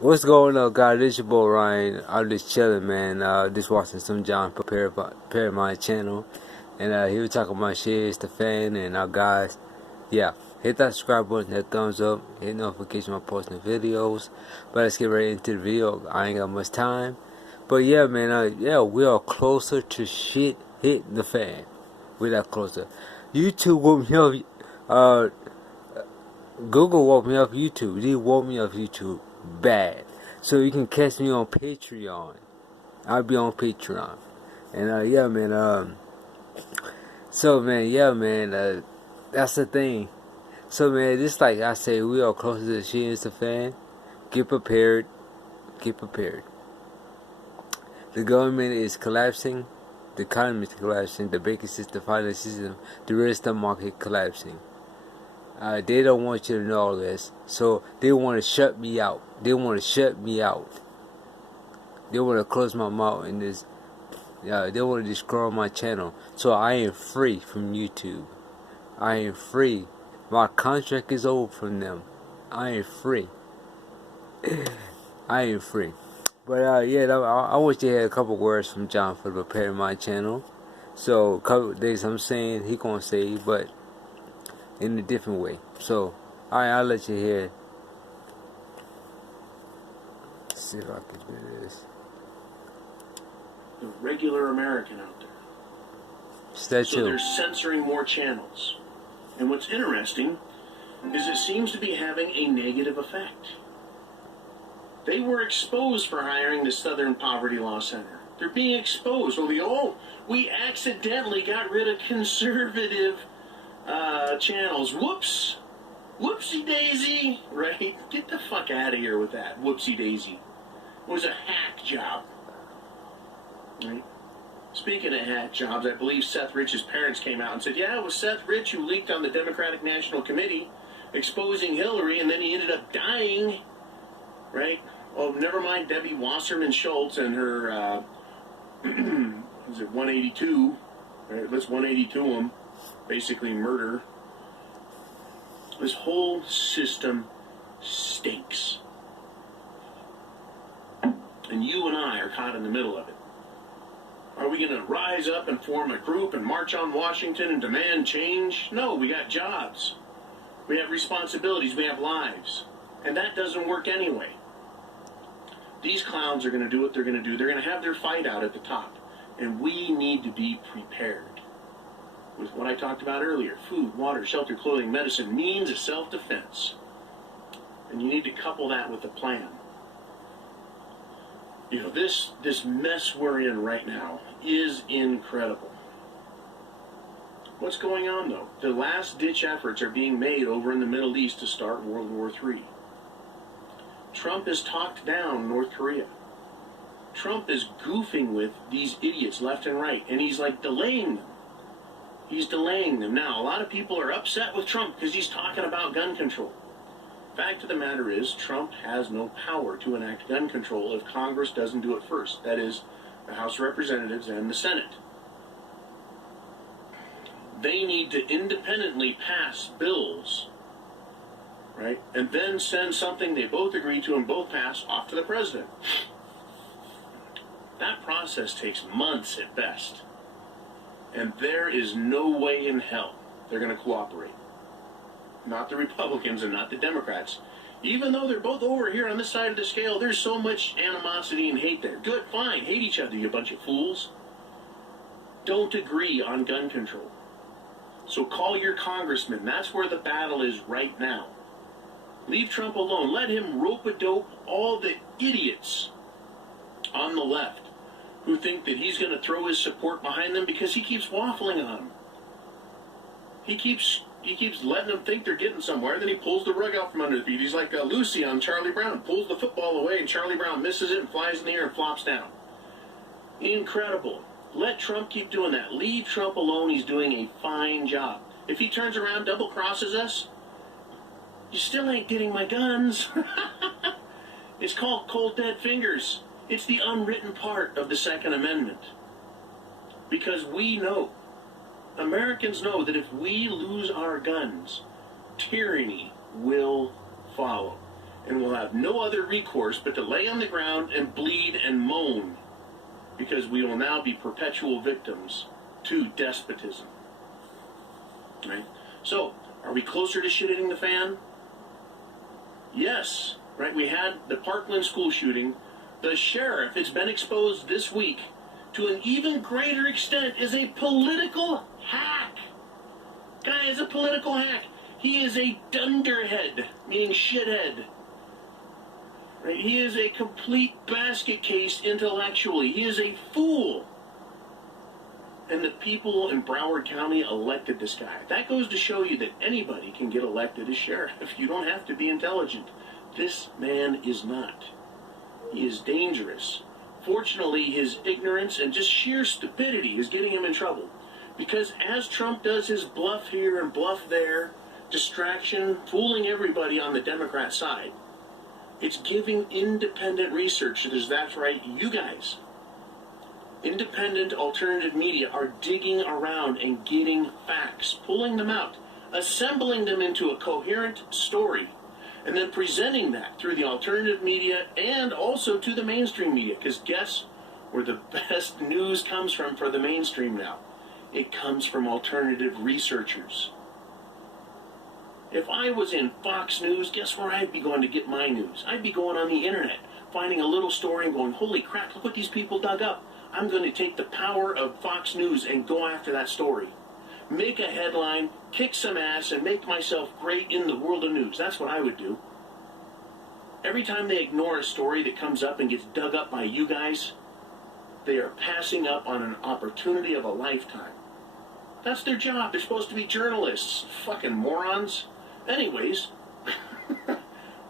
What's going on, guys? This your boy Ryan. I'm just chilling, man. Just watching some John prepare my channel, and he was talking about shit, the fan, and guys, yeah, hit that subscribe button, that thumbs up, hit notification when I'm posting videos. But let's get right into the video. I ain't got much time, but yeah, man. Yeah, we are closer to shit hitting the fan. We're that closer. YouTube woke me up. Google woke me up YouTube. They woke me up YouTube bad. So you can catch me on Patreon. I'll be on Patreon. And yeah, man. So man, yeah, man. That's the thing. So man, just like I say, we are closer to shit is the fan. Get prepared. Get prepared. The government is collapsing. The economy is collapsing. The banking system, the finance system, the real estate market collapsing. They don't want you to know all this, so they want to shut me out. They want to shut me out. They want to close my mouth in this. They want to destroy my channel, so I am free from YouTube. I am free. My contract is over from them. I am free. I am free. But yeah, I want you to hear a couple words from John for preparing my channel. So a couple things I'm saying, he gonna say, but in a different way. So I'll let you hear. Let's see if I can do this. The regular American out there. So they're censoring more channels. And what's interesting is it seems to be having a negative effect. They were exposed for hiring the Southern Poverty Law Center. They're being exposed. We accidentally got rid of conservative channels. Whoops. Whoopsie daisy. Right? Get the fuck out of here with that. Whoopsie daisy. It was a hack job. Right? Speaking of hack jobs, I believe Seth Rich's parents came out and said, yeah, it was Seth Rich who leaked on the Democratic National Committee exposing Hillary, and then he ended up dying. Right? Oh, never mind Debbie Wasserman Schultz and her, was it 182? Right? Let's 182 them. Basically murder. This whole system stinks. And you and I are caught in the middle of it. Are we going to rise up and form a group and march on Washington and demand change? No, we got jobs. We have responsibilities. We have lives. And that doesn't work anyway. These clowns are going to do what they're going to do. They're going to have their fight out at the top. And we need to be prepared. With what I talked about earlier, food, water, shelter, clothing, medicine, means of self-defense. And you need to couple that with a plan. You know, this mess we're in right now is incredible. What's going on, though? The last-ditch efforts are being made over in the Middle East to start World War III. Trump has talked down North Korea. Trump is goofing with these idiots left and right, and he's like delaying them. He's delaying them. Now, a lot of people are upset with Trump because he's talking about gun control. Fact of the matter is, Trump has no power to enact gun control if Congress doesn't do it first. That is, the House of Representatives and the Senate. They need to independently pass bills, right? And then send something they both agree to and both pass off to the president. That process takes months at best. And there is no way in hell they're going to cooperate. Not the Republicans and not the Democrats. Even though they're both over here on this side of the scale, there's so much animosity and hate there. Good, fine, hate each other, you bunch of fools. Don't agree on gun control. So call your congressman. That's where the battle is right now. Leave Trump alone. Let him rope-a-dope all the idiots on the left who think that he's going to throw his support behind them because he keeps waffling on them. He keeps letting them think they're getting somewhere, then he pulls the rug out from under the feet. He's like Lucy on Charlie Brown. Pulls the football away, and Charlie Brown misses it and flies in the air and flops down. Incredible. Let Trump keep doing that. Leave Trump alone. He's doing a fine job. If he turns around, double-crosses us, you still ain't getting my guns. It's called cold dead fingers. It's the unwritten part of the Second Amendment. Because we know, Americans know that if we lose our guns, tyranny will follow. and will have no other recourse but to lay on the ground and bleed and moan, because we will now be perpetual victims to despotism. Right? So, are we closer to shit hitting the fan? Yes. Right? We had the Parkland school shooting. The sheriff has been exposed this week to an even greater extent as a political hack. Guy is a political hack. He is a dunderhead, meaning shithead. Right? He is a complete basket case intellectually. He is a fool. And the people in Broward County elected this guy. That goes to show you that anybody can get elected as sheriff. You don't have to be intelligent. This man is not. He is dangerous. Fortunately, his ignorance and just sheer stupidity is getting him in trouble. Because as Trump does his bluff here and bluff there, distraction, fooling everybody on the Democrat side, it's giving independent researchers, that's right, you guys, independent alternative media are digging around and getting facts, pulling them out, assembling them into a coherent story, and then presenting that through the alternative media and also to the mainstream media. Because guess where the best news comes from for the mainstream now? It comes from alternative researchers. If I was in Fox News, guess where I'd be going to get my news? I'd be going on the internet, finding a little story and going, holy crap, look what these people dug up. I'm going to take the power of Fox News and go after that story. Make a headline, kick some ass, and make myself great in the world of news. That's what I would do. Every time they ignore a story that comes up and gets dug up by you guys, they are passing up on an opportunity of a lifetime. That's their job. They're supposed to be journalists. Fucking morons. Anyways,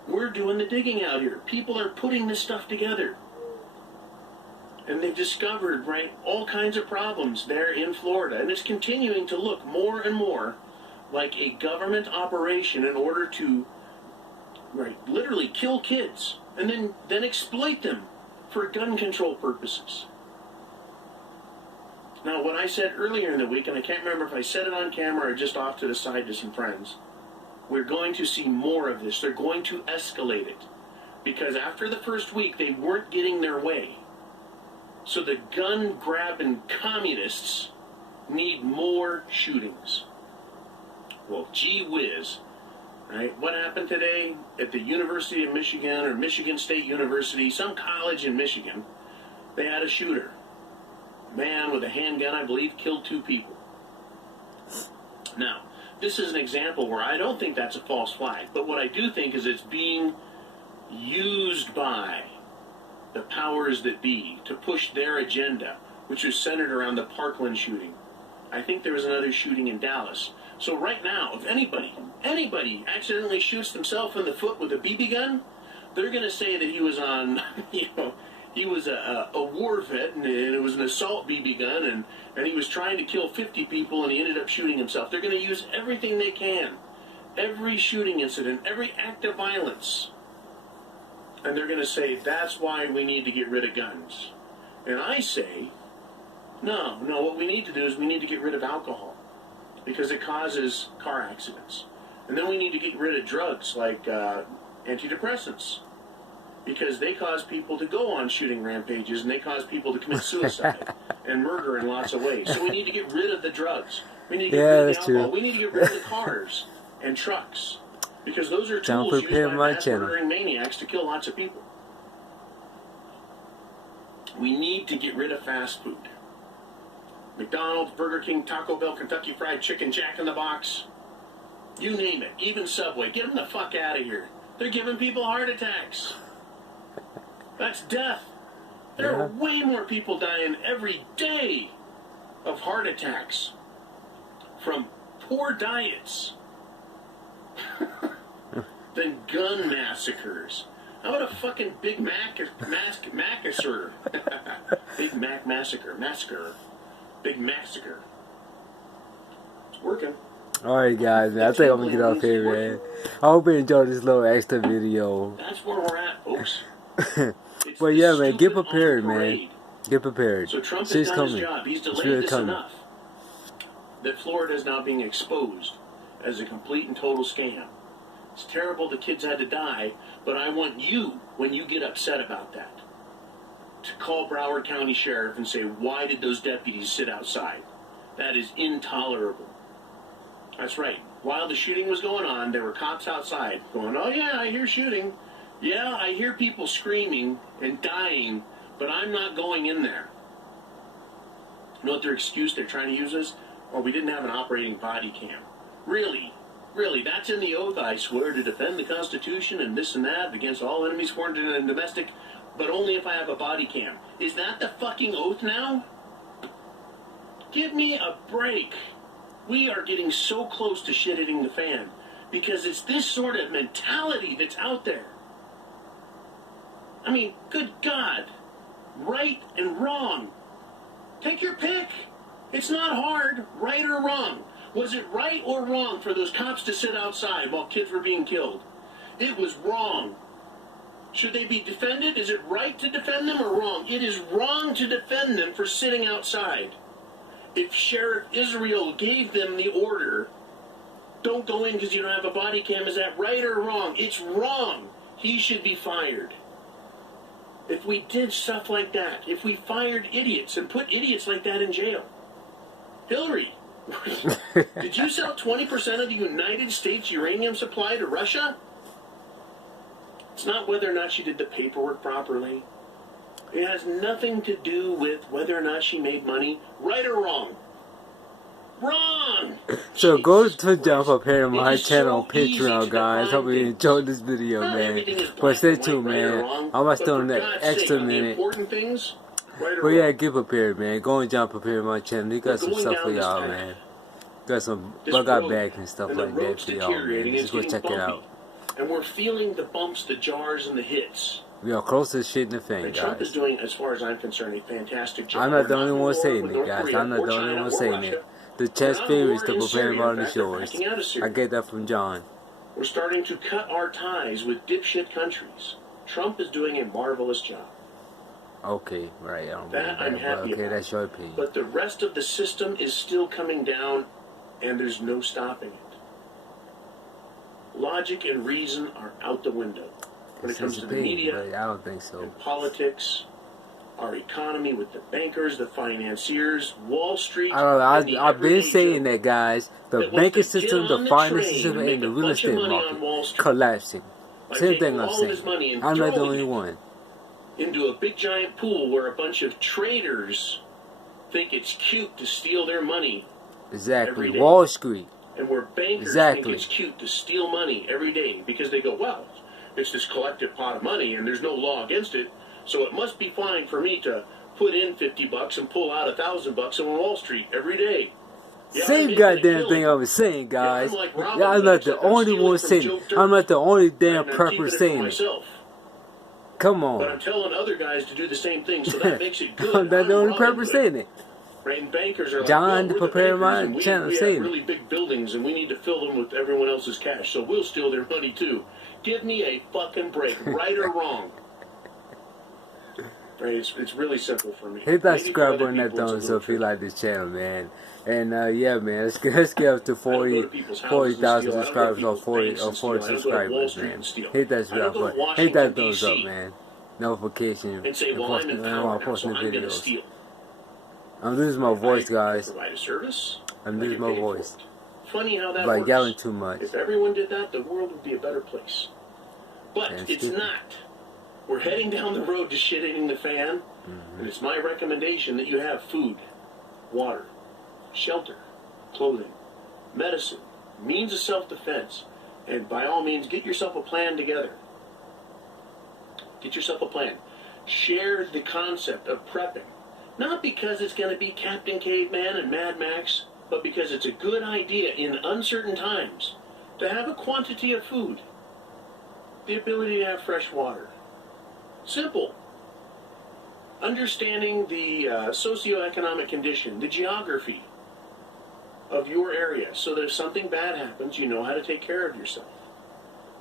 we're doing the digging out here. People are putting this stuff together. And they've discovered, right, all kinds of problems there in Florida. And it's continuing to look more and more like a government operation in order to, right, literally kill kids and then exploit them for gun control purposes. Now, what I said earlier in the week, and I can't remember if I said it on camera or just off to the side to some friends, we're going to see more of this. They're going to escalate it. Because after the first week, they weren't getting their way. So the gun-grabbing communists need more shootings. Well, gee whiz. Right? What happened today at the University of Michigan or Michigan State University, some college in Michigan? They had a shooter. Man with a handgun, I believe, killed 2 people. Now, this is an example where I don't think that's a false flag, but what I do think is it's being used by the powers that be to push their agenda, which was centered around the Parkland shooting. I think there was another shooting in Dallas. So right now, if anybody accidentally shoots themselves in the foot with a BB gun, they're going to say that he was on, he was a war vet, and it was an assault BB gun, and he was trying to kill 50 people, and he ended up shooting himself. They're going to use everything they can, every shooting incident, every act of violence, and they're going to say, that's why we need to get rid of guns. And I say, no, what we need to do is we need to get rid of alcohol, because it causes car accidents. And then we need to get rid of drugs like antidepressants, because they cause people to go on shooting rampages, and they cause people to commit suicide and murder in lots of ways. So we need to get rid of the drugs. We need to get rid of the alcohol. We need to get rid of the cars and trucks, because those are tools used by mass-murdering maniacs to kill lots of people. We need to get rid of fast food. McDonald's, Burger King, Taco Bell, Kentucky Fried Chicken, Jack in the Box, you name it, even Subway. Get them the fuck out of here. They're giving people heart attacks. That's death. There are way more people dying every day of heart attacks from poor diets than gun massacres. How about a fucking Big Mac massacre? Big Mac massacre. Big massacre. It's working. Alright guys, man, I think I'm gonna get off here, man. I hope you enjoyed this little extra video. That's where we're at, folks. But yeah, man, get prepared, man. Get prepared. So Trump Shit's has done coming. his job. He's It's delayed really this coming. enough that Florida is now being exposed as a complete and total scam. It's terrible the kids had to die, but I want you, when you get upset about that, to call Broward County Sheriff and say, why did those deputies sit outside? That is intolerable. That's right. While the shooting was going on, there were cops outside going, oh yeah, I hear shooting. Yeah, I hear people screaming and dying, but I'm not going in there. You know what their excuse they're trying to use is? Oh, we didn't have an operating body cam. Really? Really? That's in the oath. I swear to defend the Constitution and this and that against all enemies, foreign and domestic, but only if I have a body cam. Is that the fucking oath now? Give me a break. We are getting so close to shit hitting the fan because it's this sort of mentality that's out there. I mean, good God. Right and wrong. Take your pick. It's not hard, right or wrong. Was it right or wrong for those cops to sit outside while kids were being killed? It was wrong. Should they be defended? Is it right to defend them or wrong? It is wrong to defend them for sitting outside. If Sheriff Israel gave them the order, don't go in because you don't have a body cam, is that right or wrong? It's wrong. He should be fired. If we did stuff like that, if we fired idiots and put idiots like that in jail. Hillary, did you sell 20% of the United States uranium supply to Russia? It's not whether or not she did the paperwork properly. It has nothing to do with whether or not she made money, right or wrong. Wrong! So go Jesus to jump Christ. up here on my It is channel, so easy Patreon, to guys. define Hope you things. enjoyed this video, Not man. everything is But black stay and white, tuned, right or man. wrong. I'm about to But throw for in that God's extra sake, on the minute. important things, right or But yeah, wrong. get prepared, man. Go and jump up here on my channel. He got We're some going stuff down for this y'all, path. man. Got some This bug out road, bags and stuff and the like that road's for y'all, man. deteriorating, Just it's go getting check it bumpy. out. And we're feeling the bumps, the jars, and the hits. We are close to shit in the fan, And Trump is guys. doing, as far as I'm concerned, a fantastic job. I'm not the We're only in one war saying with it, North guys. Korea I'm not or the only China one or saying Russia. it. The We're chess not in theories war to in prepare Syria. on In the fact, they're shores. backing out of Syria. I get that from John. We're starting to cut our ties with dipshit countries. Trump is doing a marvelous job. Okay, right. I don't That believe I'm that, but happy okay, about. that's your opinion. But the rest of the system is still coming down, and there's no stopping it. Logic and reason are out the window when it It's comes his to the opinion, media but I don't think so. and politics, our economy with the bankers, the financiers, Wall Street. I don't know. and the I've been everyday saying Joe that, guys. The that wants banking to get system, on the the finance train system, and and the make a real bunch of estate money on market Wall Street collapsing. by Same taking thing I'm all of his saying. money and I'm not the throwing only it one. into a big giant pool where a bunch of traders think it's cute to steal their money, Exactly. every day. Wall Street. and where bankers Exactly. think it's cute to steal money every day because they go, well, it's this collective pot of money and there's no law against it, so it must be fine for me to put in $50 and pull out $1,000 on Wall Street every day. Yeah, I'm Same making a goddamn killing. thing I was saying, guys. I'm like Robin Yeah, I'm Hood, not the except I'm only stealing one from saying Joe it. Dirt, I'm not the only damn and I'm prepper keeping it for saying it. myself. Come But I'm on. telling other guys to do the same thing, so that makes it good. I'm not the only Robin prepper Hood. saying it. Right? And bankers are like, John, well, we're the prepare bankers, my and we channel have saying really big buildings and we need to fill them with everyone else's cash, so we'll steal their money too. Give me a fucking break, right or wrong. Right? It's really simple for me. Hit that Maybe for subscribe other button, that people, it's a thumbs little up if you tricky. like this channel, man. And yeah, man, let's get up to I don't go 40 to people's houses 40,000 and steal. I don't go to subscribers or people's 40 banks or and steal. 40 I don't go to Wall subscribers, Street man. and steal. Hit that I don't subscribe go to button. Hit that Washington, thumbs up, D.C. man. Notification and say, and well, I'm posting, in and power I'm now, posting so I'm going to videos. steal. I'm losing my voice, I guys. provide a service. I'm I losing get my paid for voice. it. Funny how that Like works. yelling too much. If everyone did that, the world would be a better place. But That's it's stupid. not. We're heading down the road to shit hitting the fan, and it's my recommendation that you have food, water, shelter, clothing, medicine, means of self-defense, and by all means, get yourself a plan together. Get yourself a plan. Share the concept of prepping. Not because it's going to be Captain Caveman and Mad Max, but because it's a good idea in uncertain times to have a quantity of food. The ability to have fresh water. Simple. Understanding the socioeconomic condition, the geography of your area, so that if something bad happens, you know how to take care of yourself.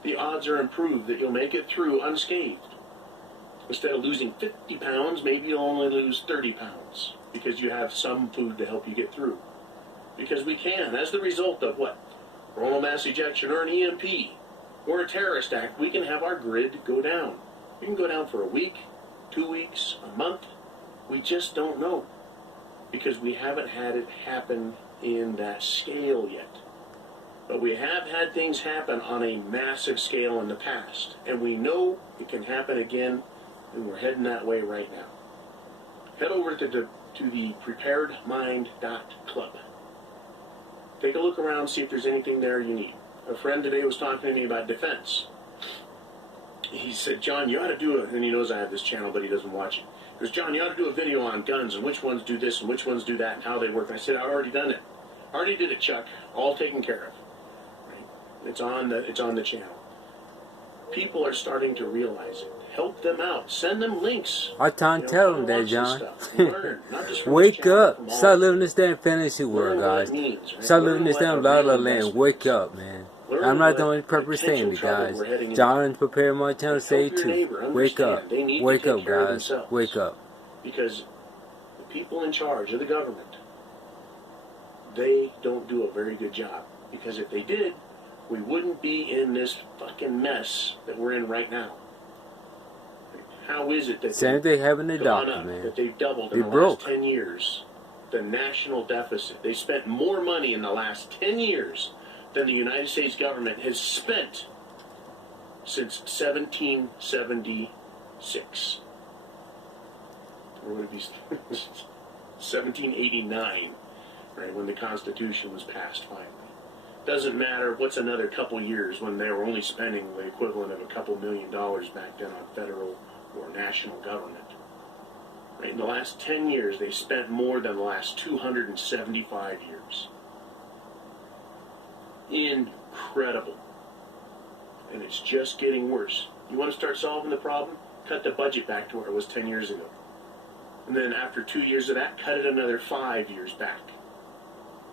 The odds are improved that you'll make it through unscathed. Instead of losing 50 pounds, maybe you'll only lose 30 pounds because you have some food to help you get through. Because we can, as the result of what? Coronal mass ejection or an EMP. or a terrorist act, we can have our grid go down. It can go down for a week, 2 weeks, a month. We just don't know, because we haven't had it happen in that scale yet. But we have had things happen on a massive scale in the past, and we know it can happen again, and we're heading that way right now. Head over to the preparedmind.club. Take a look around, see if there's anything there you need. A friend today was talking to me about defense. He said, John, you ought to do it, and he knows I have this channel, but he doesn't watch it. He goes, John, you ought to do a video on guns and which ones do this and which ones do that and how they work. And I said, I've already done it. Already did it, Chuck. All taken care of. Right? It's on the channel. People are starting to realize it. Help them out. Send them links. I trying to tell them that, John. Learn, not just from Wake this channel, up. from all Stop living this damn fantasy world, Learn what guys. it means, right? Stop Learn living this what damn a La La real Land. investment Wake is. up, man. Learn I'm not what the only purpose saying it, potential trouble guys. we're heading into. John prepared my channel say Help your too. neighbor Wake up. understand they need to Wake take up, care of guys. themselves. Wake up. Because the people in charge of the government, they don't do a very good job. Because if they did, we wouldn't be in this fucking mess that we're in right now. How is it that Same thing happened to gone doctor, up, man. that they've doubled in They the broke. last 10 years, the national deficit? They spent more money in the last 10 years than the United States government has spent since 1776. Or would it be 1789, right, when the Constitution was passed finally. Doesn't matter what's another couple years when they were only spending the equivalent of a couple $1 million back then on federal or national government. Right, in the last 10 years, they spent more than the last 275 years. Incredible. And it's just getting worse. You want to start solving the problem? Cut the budget back to where it was 10 years ago. And then after 2 years of that, cut it another 5 years back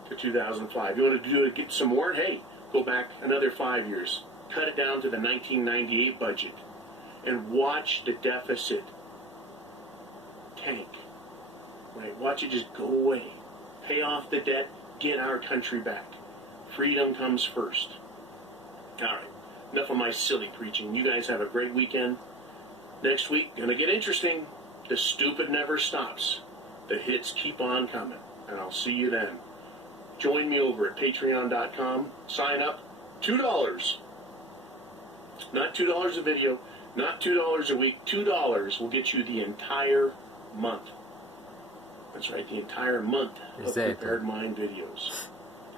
to 2005. You want to get some more? Hey, go back another 5 years. Cut it down to the 1998 budget. And watch the deficit tank. Right? Watch it just go away. Pay off the debt. Get our country back. Freedom comes first. All right. Enough of my silly preaching. You guys have a great weekend. Next week, gonna get interesting. The stupid never stops. The hits keep on coming. And I'll see you then. Join me over at patreon.com. Sign up. $2. Not $2 a video. Not $2 a week. $2 will get you the entire month. That's right, the entire month of Prepared Mind videos.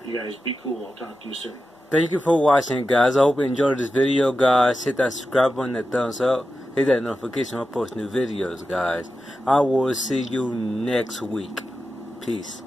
You guys be cool. I'll talk to you soon. Thank you for watching, guys. I hope you enjoyed this video, guys. Hit that subscribe button, that thumbs up. Hit that notification when I post new videos, guys. I will see you next week. Peace.